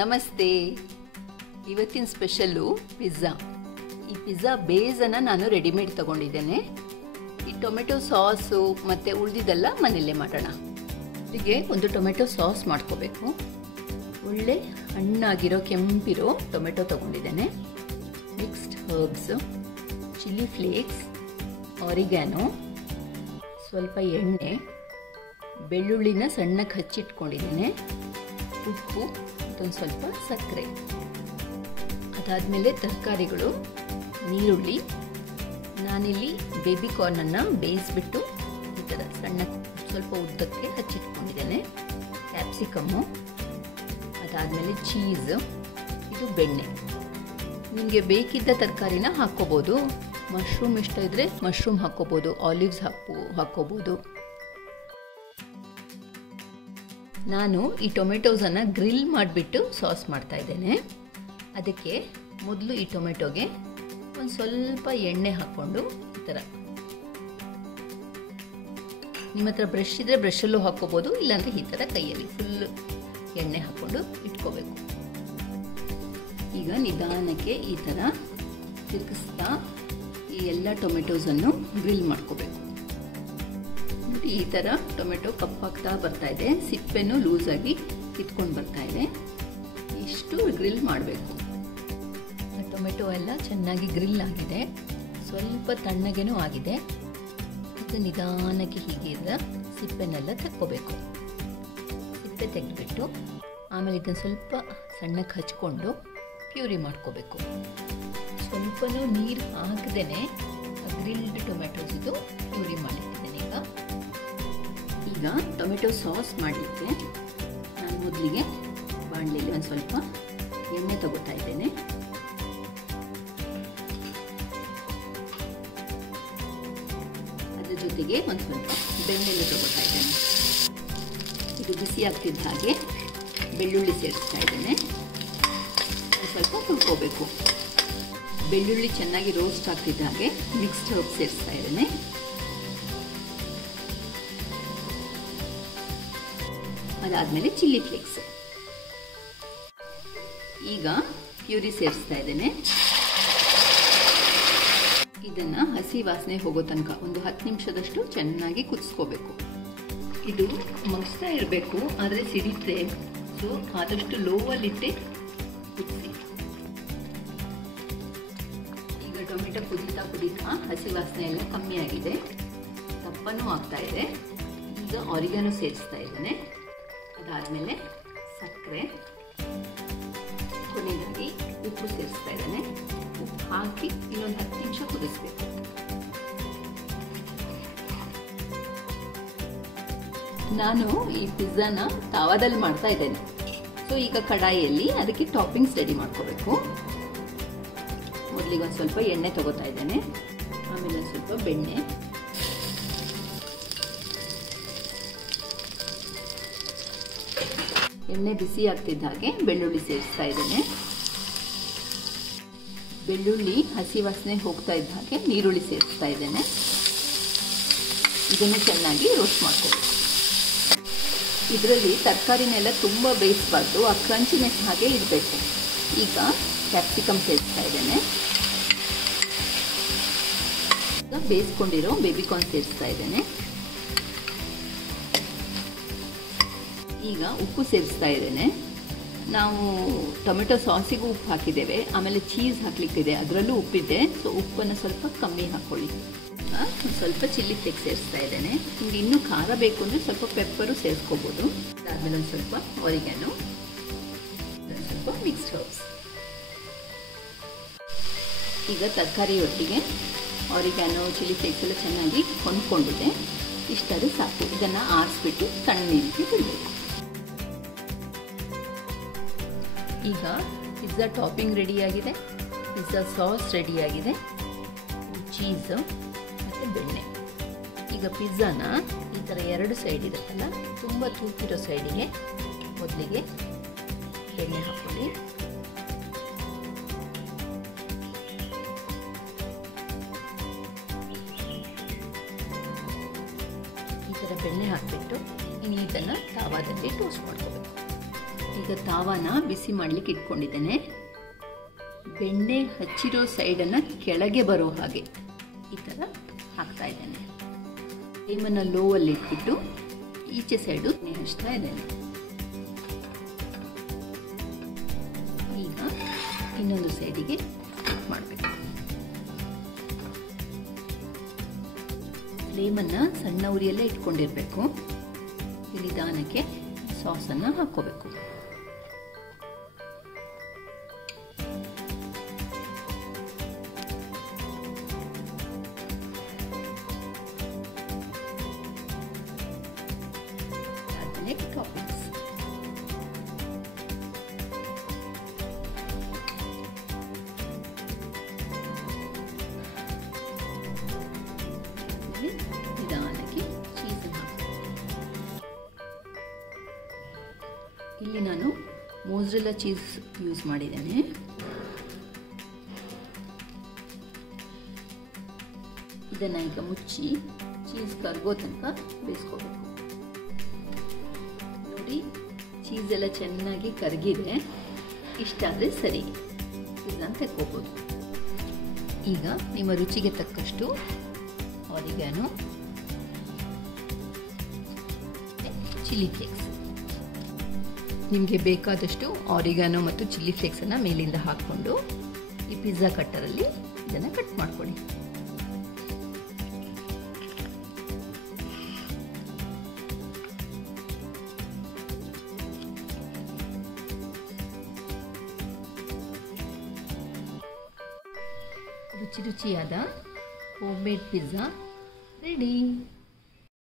ನಮಸ್ತೆ. ಇವತ್ತಿನ special pizza. ಈ ಪಿಜ್ಜಾ ಬೇಸನ್ನು ನಾನು ರೆಡಿಮೇಡ್ ತೊಗೊಂಡಿದ್ದೇನೆ. ಈ ಟೊಮೆಟೊ ಸಾಸು ಮತ್ತು ಉಳಿದಿದ್ದೆಲ್ಲ ಮನೆಯಲ್ಲೇ ಮಾಡೋಣ. ಹೀಗೆ ಒಂದು ಟೊಮೆಟೊ ಸಾಸ್ ಮಾಡ್ಕೋಬೇಕು. ಒಳ್ಳೆ ಹಣ್ಣಾಗಿರೋ ಕೆಂಪಿರೋ ಟೊಮೆಟೊ ತೊಗೊಂಡಿದ್ದೇನೆ. Mixed herbs, chilli flakes, oregano, ಸ್ವಲ್ಪ ಎಣ್ಣೆ, ಬೆಳ್ಳುಳ್ಳಿನ ಸಣ್ಣಕ್ಕೆ ಹಚ್ಚಿಟ್ಕೊಂಡಿದ್ದೇನೆ, ಉಪ್ಪು, ಮತ್ತೊಂದು ಸ್ವಲ್ಪ ಸಕ್ಕರೆ. ಅದಾದಮೇಲೆ ತರಕಾರಿಗಳು, ನೀರುಳ್ಳಿ, ನಾನಿಲ್ಲಿ ಬೇಬಿ ಕಾರ್ನನ್ನು ಬೇಯಿಸ್ಬಿಟ್ಟು ಈ ಥರ ಸಣ್ಣ ಸ್ವಲ್ಪ ಉದ್ದಕ್ಕೆ ಹಚ್ಚಿಟ್ಕೊಂಡಿದ್ದೇನೆ, ಕ್ಯಾಪ್ಸಿಕಮ್ಮು, ಅದಾದಮೇಲೆ ಚೀಸು, ಇದು ಬೆಣ್ಣೆ. ನಿಮಗೆ ಬೇಕಿದ್ದ ತರಕಾರಿನ ಹಾಕ್ಕೋಬೋದು. ಮಶ್ರೂಮ್ ಇಷ್ಟ ಇದ್ದರೆ ಮಶ್ರೂಮ್ ಹಾಕ್ಕೋಬೋದು, ಆಲಿವ್ಸ್ ಹಾಕ್ಕೋಬೋದು. ನಾನು ಈ ಟೊಮೆಟೊಸನ್ನು ಗ್ರಿಲ್ ಮಾಡಿಬಿಟ್ಟು ಸಾಸ್ ಮಾಡ್ತಾ ಇದ್ದೇನೆ. ಅದಕ್ಕೆ ಮೊದಲು ಈ ಟೊಮೆಟೊಗೆ ಒಂದು ಸ್ವಲ್ಪ ಎಣ್ಣೆ ಹಾಕ್ಕೊಂಡು ಈ ಥರ, ನಿಮ್ಮ ಹತ್ರ ಬ್ರಷ್ ಇದ್ದರೆ ಬ್ರಷಲ್ಲೂ ಹಾಕ್ಕೋಬೋದು, ಇಲ್ಲಾಂದರೆ ಈ ಥರ ಕೈಯಲ್ಲಿ ಫುಲ್ ಎಣ್ಣೆ ಹಾಕ್ಕೊಂಡು ಇಟ್ಕೋಬೇಕು. ಈಗ ನಿಧಾನಕ್ಕೆ ಈ ಥರ ತಿರುಗಿಸ್ತಾ ಈ ಎಲ್ಲ ಟೊಮೆಟೊಸನ್ನು ಗ್ರಿಲ್ ಮಾಡ್ಕೋಬೇಕು. ಈ ಥರ ಟೊಮೆಟೊ ಕಪ್ಪಾಗ್ತಾ ಬರ್ತಾ ಇದೆ, ಸಿಪ್ಪೆನೂ ಲೂಸಾಗಿ ಕಿತ್ಕೊಂಡು ಬರ್ತಾ ಇದೆ. ಇಷ್ಟು ಗ್ರಿಲ್ ಮಾಡಬೇಕು. ಟೊಮೆಟೊ ಎಲ್ಲ ಚೆನ್ನಾಗಿ ಗ್ರಿಲ್ ಆಗಿದೆ, ಸ್ವಲ್ಪ ತಣ್ಣಗೇನೂ ಆಗಿದೆ. ಇದು ನಿಧಾನಕ್ಕೆ ಹೀಗೆ ಸಿಪ್ಪೆನೆಲ್ಲ ತೆಕ್ಕೋಬೇಕು. ಸಿಪ್ಪೆ ತೆಗೆದುಬಿಟ್ಟು ಆಮೇಲೆ ಇದನ್ನು ಸ್ವಲ್ಪ ಸಣ್ಣಕ್ಕೆ ಹಚ್ಕೊಂಡು ಪ್ಯೂರಿ ಮಾಡ್ಕೋಬೇಕು. ಸ್ವಲ್ಪನೂ ನೀರು ಹಾಕದೇನೆ ಗ್ರಿಲ್ಡ್ ಟೊಮೆಟೊಸ್ ಇದು ಪ್ಯೂರಿ ಮಾಡಿಟ್ಟಿದ್ದೇನೆ. ಈಗ ಟೊಮೆಟೊ ಸಾಸ್ ಮಾಡಲಿಕ್ಕೆ ನಾನು ಮೊದಲಿಗೆ ಬಾಣಲೆಯಲ್ಲಿ ಒಂದು ಸ್ವಲ್ಪ ಎಣ್ಣೆ ತಗೋತಾ ಇದ್ದೇನೆ. ಅದರ ಜೊತೆಗೆ ಒಂದು ಸ್ವಲ್ಪ ಬೆಳ್ಳುಳ್ಳಿ ತಗೋತಾ ಇದ್ದೇನೆ. ಇದು ಬಿಸಿ ಆಗ್ತಿದ್ದ ಹಾಗೆ ಬೆಳ್ಳುಳ್ಳಿ ಸೇರಿಸ್ತಾ ಇದ್ದೇನೆ. ಸ್ವಲ್ಪ ಹುರ್ಕೋಬೇಕು. ಬೆಳ್ಳುಳ್ಳಿ ಚೆನ್ನಾಗಿ ರೋಸ್ಟ್ ಆಗ್ತಿದ್ದ ಹಾಗೆ ಮಿಕ್ಸ್ಡ್ ಹರ್ಬ್ ಸೇರಿಸ್ತಾ ಇದ್ದೇನೆ. ಅದಾದಮೇಲೆ ಚಿಲ್ಲಿ ಫ್ಲೇಕ್ಸ್. ಈಗ ಪ್ಯೂರಿ ಸೇರಿಸ್ತಾ ಇದ್ದೇನೆ. ಇದನ್ನು ಹಸಿ ವಾಸನೆ ಹೋಗೋ ತನಕ ಒಂದು 10 ನಿಮಿಷದಷ್ಟು ಚೆನ್ನಾಗಿ ಕುದಿಸ್ಕೋಬೇಕು. ಇದು ಮಗ್ಸ್ತಾ ಇರಬೇಕು, ಆದರೆ ಸಿಡಿದ್ರೆ, ಸೊ ಆದಷ್ಟು ಲೋವಲ್ಲಿಟ್ಟೆ ಕುದಿಸಿ. ಈಗ ಟೊಮೆಟೊ ಕುದೀತಾ ಹಸಿ ವಾಸನೆ ಎಲ್ಲ ಕಮ್ಮಿ ಆಗಿದೆ, ದಪ್ಪನೂ ಆಗ್ತಾ ಇದೆ. ಈಗ ಆರಿಗ್ಯಾನೋ ಸೇರಿಸ್ತಾ ಇದ್ದೇನೆ. ಅದಾದಮೇಲೆ ಸಕ್ಕರೆ, ಕೊನೆಯದಾಗಿ ಉಪ್ಪು ಸೇರಿಸ್ತಾ ಇದ್ದೇನೆ. ಉಪ್ಪು ಹಾಕಿ ಇನ್ನೊಂದು 10 ನಿಮಿಷ ಕುದಿಸ್ಬೇಕು. ನಾನು ಈ ಪಿಜ್ಜಾನ ತಾವಾದಲ್ಲಿ ಮಾಡ್ತಾ ಇದ್ದೇನೆ. ಸೊ ಈಗ ಕಡಾಯಿಯಲ್ಲಿ ಅದಕ್ಕೆ ಟಾಪಿಂಗ್ಸ್ ರೆಡಿ ಮಾಡ್ಕೋಬೇಕು. ಮೊದಲಿಗೆ ಒಂದು ಸ್ವಲ್ಪ ಎಣ್ಣೆ ತಗೋತಾ ಇದ್ದೇನೆ, ಆಮೇಲೆ ಒಂದು ಸ್ವಲ್ಪ ಬೆಣ್ಣೆ, ಎಣ್ಣೆ ಬಿಸಿ ಆಗ್ತಿದ್ದ ಹಾಗೆ ಬೆಳ್ಳುಳ್ಳಿ ಸೇರಿಸ್ತಾ ಇದ್ದೇನೆ. ಬೆಳ್ಳುಳ್ಳಿ ಹಸಿ ವಾಸನೆ ಹೋಗ್ತಾ ಇದ್ದ ಹಾಗೆ ನೀರುಳ್ಳಿ ಸೇರಿಸ್ತಾ ಇದ್ದೇನೆ. ಇದನ್ನು ಚೆನ್ನಾಗಿ ರೋಸ್ಟ್ ಮಾಡ್ಕೋಬೇಕು. ಇದರಲ್ಲಿ ತರಕಾರಿನೆಲ್ಲ ತುಂಬ ಬೇಯಿಸಬಾರ್ದು, ಆ ಕ್ರಂಚಿನೆಸ್ ಹಾಗೆ ಇರಬೇಕು. ಈಗ ಕ್ಯಾಪ್ಸಿಕಮ್ ಸೇರಿಸ್ತಾ ಇದ್ದೇನೆ. ಈಗ ಬೇಯಿಸ್ಕೊಂಡಿರೋ ಬೇಬಿಕಾರ್ನ್ ಸೇರಿಸ್ತಾ ಇದ್ದೇನೆ. ಈಗ ಉಪ್ಪು ಸೇರಿಸ್ತಾ ಇದ್ದೇನೆ. ನಾವು ಟೊಮೆಟೊ ಸಾಸಿಗೂ ಉಪ್ಪು ಹಾಕಿದ್ದೇವೆ, ಆಮೇಲೆ ಚೀಸ್ ಹಾಕಲಿಕ್ಕಿದೆ, ಅದರಲ್ಲೂ ಉಪ್ಪಿದೆ. ಸೊ ಉಪ್ಪನ್ನು ಸ್ವಲ್ಪ ಕಮ್ಮಿ ಹಾಕ್ಕೊಳ್ಳಿ. ಸ್ವಲ್ಪ ಚಿಲ್ಲಿ ಫ್ಲೇಕ್ಸ್ ಸೇರಿಸ್ತಾ ಇದ್ದೇನೆ. ನಿಮಗೆ ಇನ್ನೂ ಖಾರ ಬೇಕು ಅಂದರೆ ಸ್ವಲ್ಪ ಪೆಪ್ಪರು ಸೇರಿಸ್ಕೋಬೋದು. ಅದಾದಮೇಲೆ ಒಂದು ಸ್ವಲ್ಪ ಆರಿಗ್ಯಾನೋ, ಸ್ವಲ್ಪ ಮಿಕ್ಸ್ಡ್ ಹರ್ಬ್ಸ್. ಈಗ ತರಕಾರಿ ಒಟ್ಟಿಗೆ ಆರಿಗ್ಯಾನೋ, ಚಿಲ್ಲಿ ಫ್ಲೇಕ್ಸ್ ಎಲ್ಲ ಚೆನ್ನಾಗಿ ಹೊಂದ್ಕೊಂಡಿದೆ. ಇಷ್ಟಾದರೂ ಸಾಕು. ಇದನ್ನು ಆರಿಸ್ಬಿಟ್ಟು ತಣ್ಣೀರಿಗೆ ಬಿಡಬೇಕು. ಈಗ ಪಿಜ್ಜಾ ಟಾಪಿಂಗ್ ರೆಡಿಯಾಗಿದೆ, ಪಿಜ್ಜಾ ಸಾಸ್ ರೆಡಿಯಾಗಿದೆ, ಚೀಸು ಮತ್ತು ಬೆಣ್ಣೆ. ಈಗ ಪಿಜ್ಜಾನ ಈ ಥರ 2 ಸೈಡ್ ಇರುತ್ತಲ್ಲ, ತುಂಬ ತೂತಿರೋ ಸೈಡಿಗೆ ಮೊದಲಿಗೆ ಎಣ್ಣೆ ಹಾಕ್ಕೊಳ್ಳಿ. ಈ ಥರ ಬೆಣ್ಣೆ ಹಾಕಿಬಿಟ್ಟು ಇನ್ನು ಇದನ್ನು ತಾವಾದಲ್ಲಿ ಟೋಸ್ಟ್ ಮಾಡ್ಕೋಬೇಕು. ಈಗ ತಾವಾನ ಬಿಸಿ ಮಾಡಲಿಕ್ಕೆ ಇಟ್ಕೊಂಡಿದ್ದೇನೆ. ಬೆಣ್ಣೆ ಹಚ್ಚಿರೋ ಸೈಡನ್ನು ಕೆಳಗೆ ಬರೋ ಹಾಗೆ ಈ ಥರ ಹಾಕ್ತಾ ಇದ್ದೇನೆ. ಫ್ಲೇಮನ್ನು ಲೋವಲ್ಲಿ ಇಟ್ಬಿಟ್ಟು ಈಚೆ ಸೈಡು ಎಣ್ಣೆ ಹಚ್ತಾ ಇದ್ದೇನೆ. ಈಗ ಇನ್ನೊಂದು ಸೈಡಿಗೆ ಮಾಡಬೇಕು. ಫ್ಲೇಮನ್ನು ಸಣ್ಣ ಉರಿಯಲ್ಲೇ ಇಟ್ಕೊಂಡಿರಬೇಕು. ನಿಧಾನಕ್ಕೆ ಸಾಸನ್ನು ಹಾಕ್ಕೋಬೇಕು. ಟಾಪಿಂಗ್ಸ್ ನಿಧಾನಕ್ಕೆ ಚೀಸ್ ಇಲ್ಲಿ ನಾನು ಮೋಝರೆಲ್ಲಾ ಚೀಸ್ ಯೂಸ್ ಮಾಡಿದ್ದೇನೆ. ಇದನ್ನು ಈಗ ಮುಚ್ಚಿ ಚೀಸ್ ಕರಗೋ ತನಕ ಬೇಯಿಸ್ಕೋಬೇಕು. ನೋಡಿ, ಚೀಸ್ ಎಲ್ಲ ಚೆನ್ನಾಗಿ ಕರಗಿದೆ. ಇಷ್ಟಾದರೆ ಸರಿ, ಇದನ್ನು ತೆಕ್ಕೋಬೋದು. ಈಗ ನಿಮ್ಮ ರುಚಿಗೆ ತಕ್ಕಷ್ಟು ಆರಿಗ್ಯಾನೋ, ಚಿಲ್ಲಿ ಫ್ಲೇಕ್ಸ್, ನಿಮಗೆ ಬೇಕಾದಷ್ಟು ಆರಿಗ್ಯಾನೋ ಮತ್ತು ಚಿಲ್ಲಿ ಫ್ಲೇಕ್ಸನ್ನು ಮೇಲಿಂದ ಹಾಕ್ಕೊಂಡು ಈ ಪಿಜ್ಜಾ ಕಟ್ಟರಲ್ಲಿ ಇದನ್ನು ಕಟ್ ಮಾಡ್ಕೊಳ್ಳಿ. ರುಚಿ ರುಚಿಯಾದ ಹೋಮ್ ಮೇಡ್ ಪಿಜ್ಜಾ ರೆಡಿ.